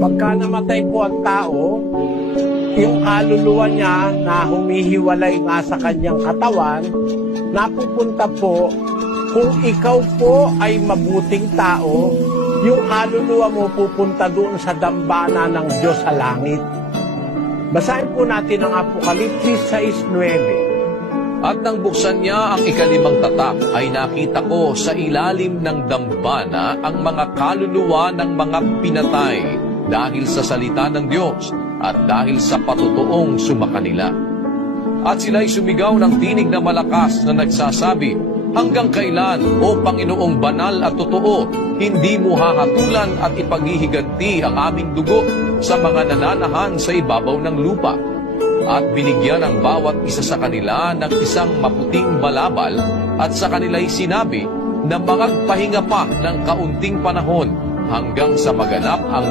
Pagka namatay po ang tao, yung kaluluwa niya na humihiwalay nga sa kanyang katawan, napupunta po, kung ikaw po ay mabuting tao, yung kaluluwa mo pupunta doon sa dambana ng Diyos sa langit. Basahin po natin ang Apokalipsis 6:9. At nang buksan niya ang ikalimang tatak, ay nakita ko sa ilalim ng dambana ang mga kaluluwa ng mga pinatay dahil sa salita ng Diyos at dahil sa patutuong sumakanila. At sila'y sumigaw ng tinig na malakas na nagsasabi, "Hanggang kailan, O Panginoong banal at totoo, hindi mo hahatulan at ipaghihiganti ang aming dugo sa mga nananahan sa ibabaw ng lupa?" At binigyan ang bawat isa sa kanila ng isang maputing balabal at sa kanila'y sinabi na magpahinga pa ng kaunting panahon hanggang sa maganap ang